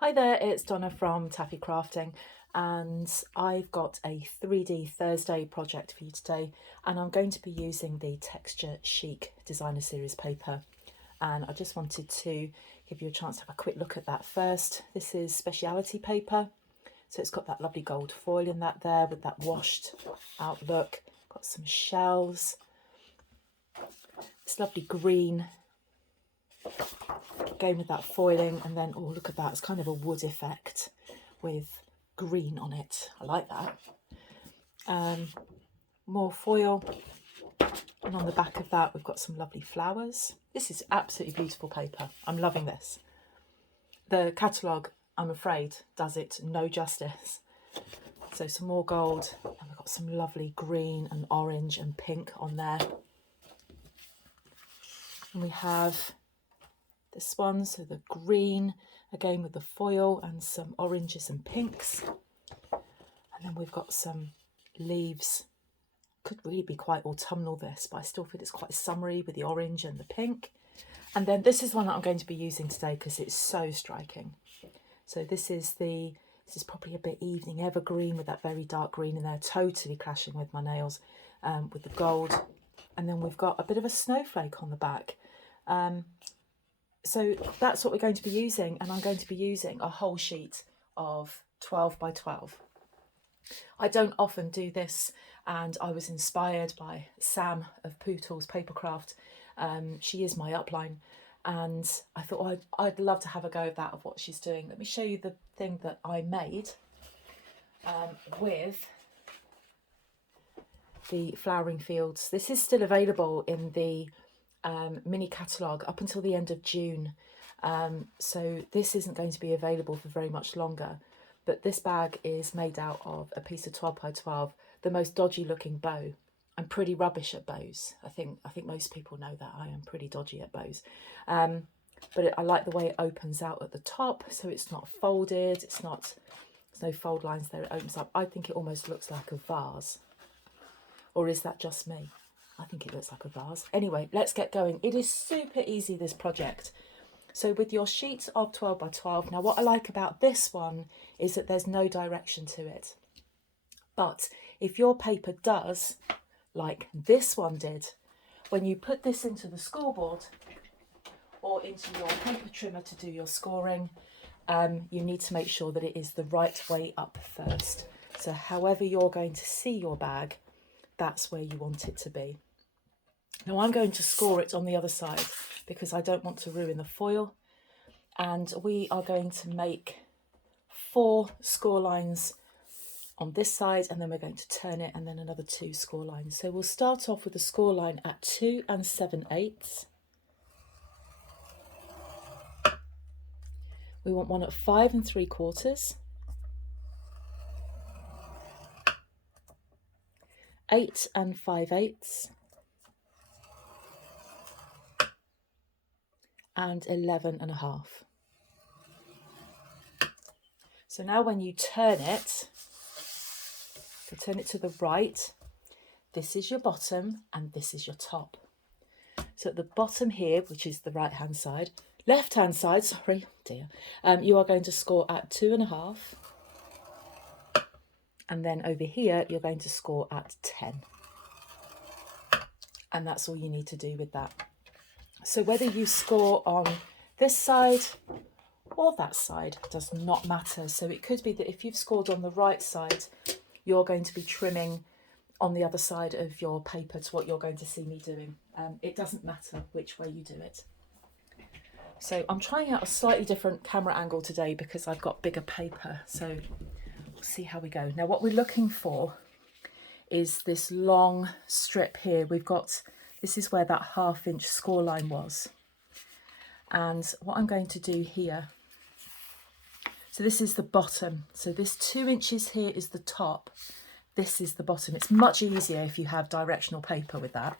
Hi there, it's Donna from Taffy Crafting, and I've got a 3D Thursday project for you today, and I'm going to be using the Texture Chic Designer Series paper, and I just wanted to give you a chance to have a quick look at that first. This is speciality paper, so it's got that lovely gold foil in that there with that washed out look. Got some shells, this lovely green going with that foiling, and then, oh, look at that, it's kind of a wood effect with green on it. I like that. More foil, and on the back of that we've got some lovely flowers. This is absolutely beautiful paper. I'm loving this. The catalogue, I'm afraid, does it no justice. So some more gold, and we've got some lovely green and orange and pink on there. And we have this one, so the green again with the foil and some oranges and pinks. And then we've got some leaves. Could really be quite autumnal this, but I still feel it's quite summery with the orange and the pink. And then this is one that I'm going to be using today because it's so striking. So this is probably a bit evening evergreen with that very dark green in there, totally clashing with my nails, with the gold. And then we've got a bit of a snowflake on the back. So that's what we're going to be using, and I'm going to be using a whole sheet of 12 by 12. I don't often do this, and I was inspired by Sam of Pootles Papercraft. She is my upline, and I thought, well, I'd love to have a go at that, of what she's doing. Let me show you the thing that I made with the flowering fields. This is still available in the mini catalogue up until the end of June. So this isn't going to be available for very much longer. But this bag is made out of a piece of 12 by 12, the most dodgy looking bow. I'm pretty rubbish at bows. I think most people know that I am pretty dodgy at bows. But I like the way it opens out at the top, so it's not folded. There's no fold lines there. It opens up. I think it almost looks like a vase. Or is that just me? I think it looks like a vase. Anyway, let's get going. It is super easy, this project. So with your sheet of 12 by 12, now what I like about this one is that there's no direction to it. But if your paper does, like this one did, when you put this into the scoreboard or into your paper trimmer to do your scoring, you need to make sure that it is the right way up first. So however you're going to see your bag, that's where you want it to be. Now I'm going to score it on the other side because I don't want to ruin the foil. And we are going to make 4 score lines on this side, and then we're going to turn it, and then another 2 score lines. So we'll start off with a score line at 2 7/8. We want one at 5 3/4. 8 5/8. And 11 1/2. So now when you turn it, turn it to the right, this is your bottom and this is your top. So at the bottom here, which is the right-hand side, left-hand side, sorry, dear, you are going to score at 2 1/2. And then over here, you're going to score at 10. And that's all you need to do with that. So whether you score on this side or that side does not matter. So it could be that if you've scored on the right side, you're going to be trimming on the other side of your paper to what you're going to see me doing. It doesn't matter which way you do it. So I'm trying out a slightly different camera angle today because I've got bigger paper. So we'll see how we go. Now what we're looking for is this long strip here. This is where that 1/2 inch score line was. And what I'm going to do here, so this is the bottom. So this 2 inches here is the top. This is the bottom. It's much easier if you have directional paper with that.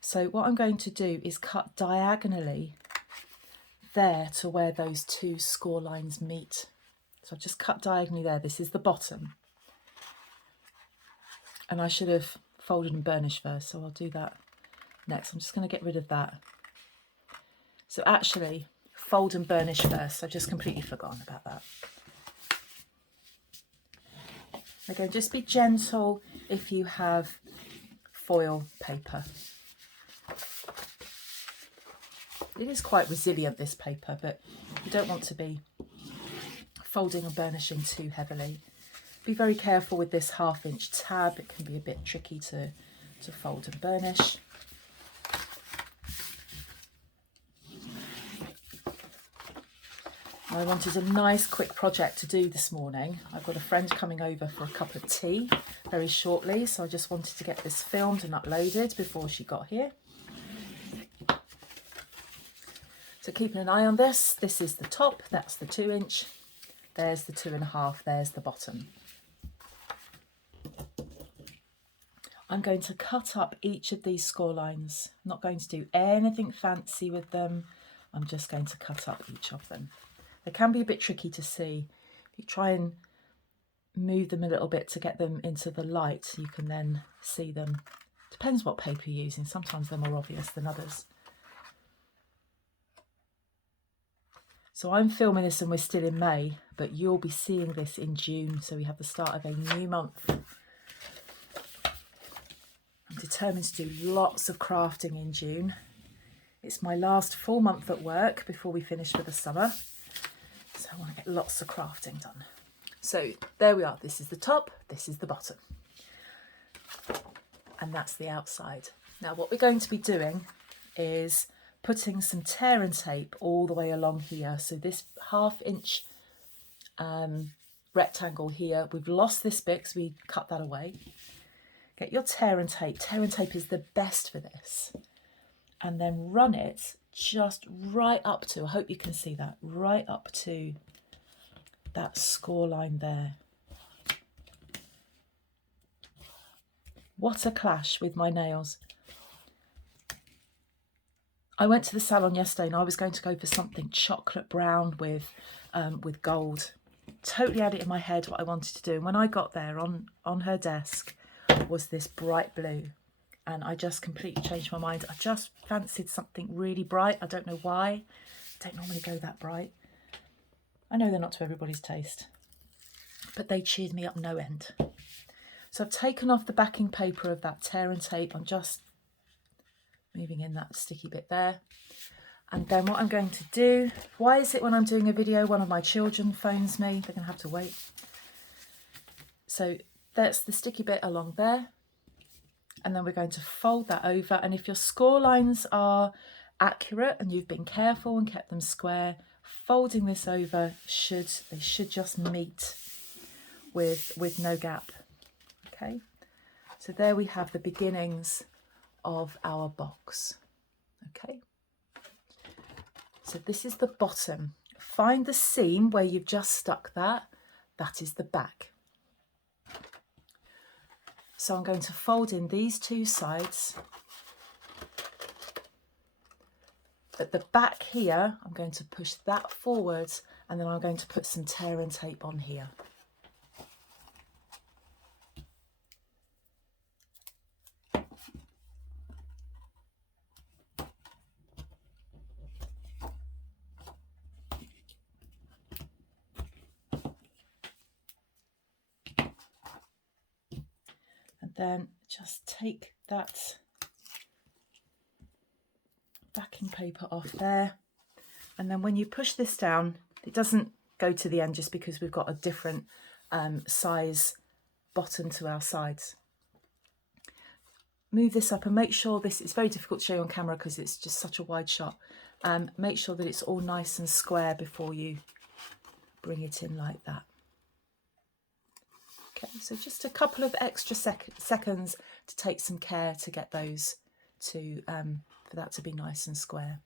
So what I'm going to do is cut diagonally there to where those 2 score lines meet. So I've just cut diagonally there. This is the bottom. And I should have folded and burnished first, so I'll do that next. I'm just going to get rid of that. So actually, fold and burnish first. I've just completely forgotten about that. Again, just be gentle if you have foil paper. It is quite resilient, this paper, but you don't want to be folding and burnishing too heavily. Be very careful with this 1/2 inch tab. It can be a bit tricky to fold and burnish. I wanted a nice quick project to do this morning. I've got a friend coming over for a cup of tea very shortly, so I just wanted to get this filmed and uploaded before she got here. So keeping an eye on this. This is the top, that's the 2 inch. There's the 2.5, there's the bottom. I'm going to cut up each of these score lines. I'm not going to do anything fancy with them. I'm just going to cut up each of them. They can be a bit tricky to see. If you try and move them a little bit to get them into the light, you can then see them. Depends what paper you're using. Sometimes they're more obvious than others. So I'm filming this and we're still in May, but you'll be seeing this in June. So we have the start of a new month. I'm determined to do lots of crafting in June. It's my last full month at work before we finish for the summer. So I want to get lots of crafting done. So there we are. This is the top, this is the bottom. And that's the outside. Now what we're going to be doing is putting some tear and tape all the way along here. So this 1/2 inch rectangle here, we've lost this bit because we cut that away. Get your tear and tape. Tear and tape is the best for this. And then run it just right up to, I hope you can see that, right up to that score line there. What a clash with my nails. I went to the salon yesterday and I was going to go for something chocolate brown with gold. Totally had it in my head what I wanted to do. And when I got there, on her desk was this bright blue. And I just completely changed my mind. I just fancied something really bright. I don't know why. I don't normally go that bright. I know they're not to everybody's taste, but they cheered me up no end. So I've taken off the backing paper of that tear and tape. I'm just moving in that sticky bit there. And then what I'm going to do, why is it when I'm doing a video, one of my children phones me? They're going to have to wait. So that's the sticky bit along there. And then we're going to fold that over. And if your score lines are accurate and you've been careful and kept them square, folding this over they should just meet with no gap. Okay, so there we have the beginnings of our box. Okay, so this is the bottom. Find the seam where you've just stuck that is the back. So I'm going to fold in these two sides. At the back here, I'm going to push that forwards and then I'm going to put some tear and tape on here. Then just take that backing paper off there. And then when you push this down, it doesn't go to the end just because we've got a different size bottom to our sides. Move this up and make sure this, it's very difficult to show you on camera because it's just such a wide shot. Make sure that it's all nice and square before you bring it in like that. Okay, so just a couple of extra seconds to take some care to get those to for that to be nice and square.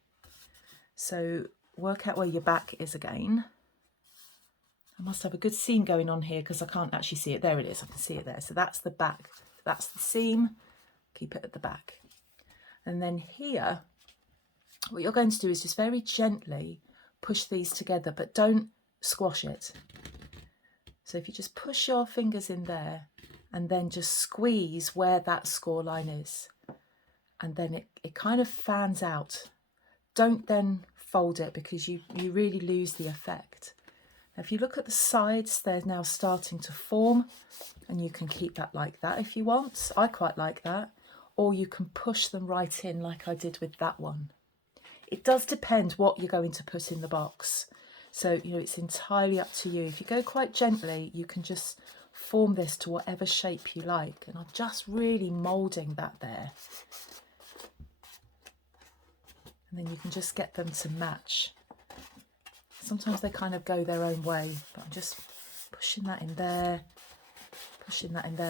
So work out where your back is again. I must have a good seam going on here because I can't actually see it. There it is, I can see it there. So that's the back, that's the seam. Keep it at the back. And then here, what you're going to do is just very gently push these together, but don't squash it. So if you just push your fingers in there and then just squeeze where that score line is, and then it kind of fans out. Don't then fold it because you really lose the effect. Now, if you look at the sides, they're now starting to form, and you can keep that like that if you want. I quite like that. Or you can push them right in like I did with that one. It does depend what you're going to put in the box. So, you know, it's entirely up to you. If you go quite gently, you can just form this to whatever shape you like. And I'm just really moulding that there. And then you can just get them to match. Sometimes they kind of go their own way, but I'm just pushing that in there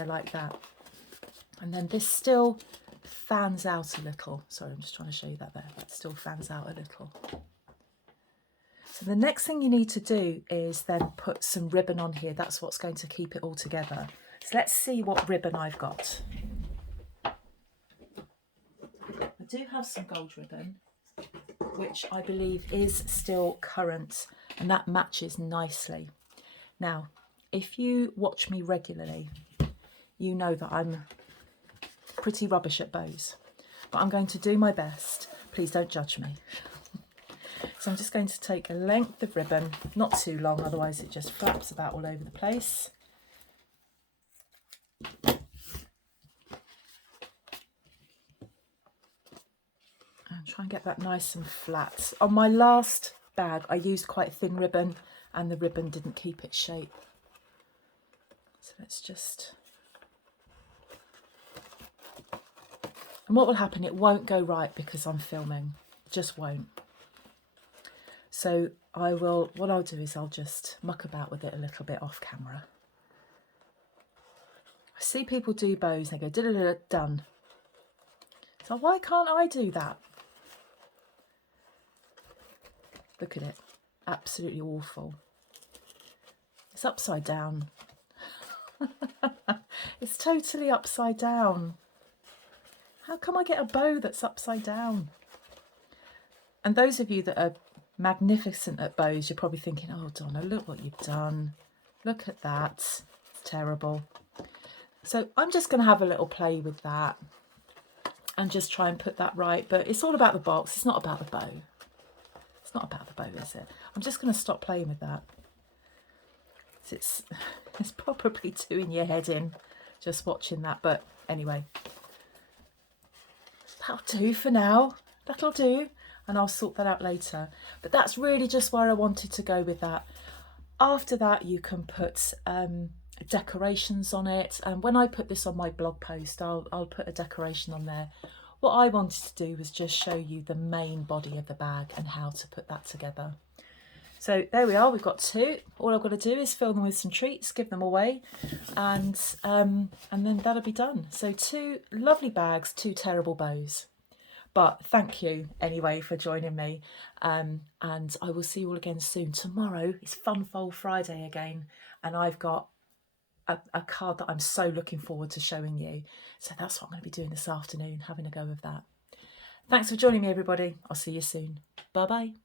like that. And then this still fans out a little. Sorry, I'm just trying to show you that there. That still fans out a little. So the next thing you need to do is then put some ribbon on here. That's what's going to keep it all together. So let's see what ribbon I've got. I do have some gold ribbon, which I believe is still current, and that matches nicely. Now, if you watch me regularly, you know that I'm pretty rubbish at bows, but I'm going to do my best. Please don't judge me. So I'm just going to take a length of ribbon, not too long, otherwise it just flaps about all over the place. And try and get that nice and flat. On my last bag, I used quite thin ribbon and the ribbon didn't keep its shape. So let's just... And what will happen, it won't go right because I'm filming. It just won't. So what I'll do is I'll just muck about with it a little bit off camera. I see people do bows and they go, da-da-da, done. So why can't I do that? Look at it, absolutely awful. It's upside down. It's totally upside down. How come I get a bow that's upside down? And those of you that are magnificent at bows, you're probably thinking, oh Donna, look what you've done. Look at that. It's terrible. So I'm just going to have a little play with that and just try and put that right. But it's all about the box. It's not about the bow. It's not about the bow, is it? I'm just going to stop playing with that. It's probably doing your head in just watching that. But anyway, that'll do for now. That'll do. And I'll sort that out later. But that's really just where I wanted to go with that. After that, you can put decorations on it. And when I put this on my blog post, I'll put a decoration on there. What I wanted to do was just show you the main body of the bag and how to put that together. So there we are, we've got two. All I've got to do is fill them with some treats, give them away, and then that'll be done. So two lovely bags, two terrible bows. But thank you anyway for joining me, and I will see you all again soon. Tomorrow is Fun Fold Friday again, and I've got a card that I'm so looking forward to showing you. So that's what I'm going to be doing this afternoon, having a go of that. Thanks for joining me, everybody. I'll see you soon. Bye-bye.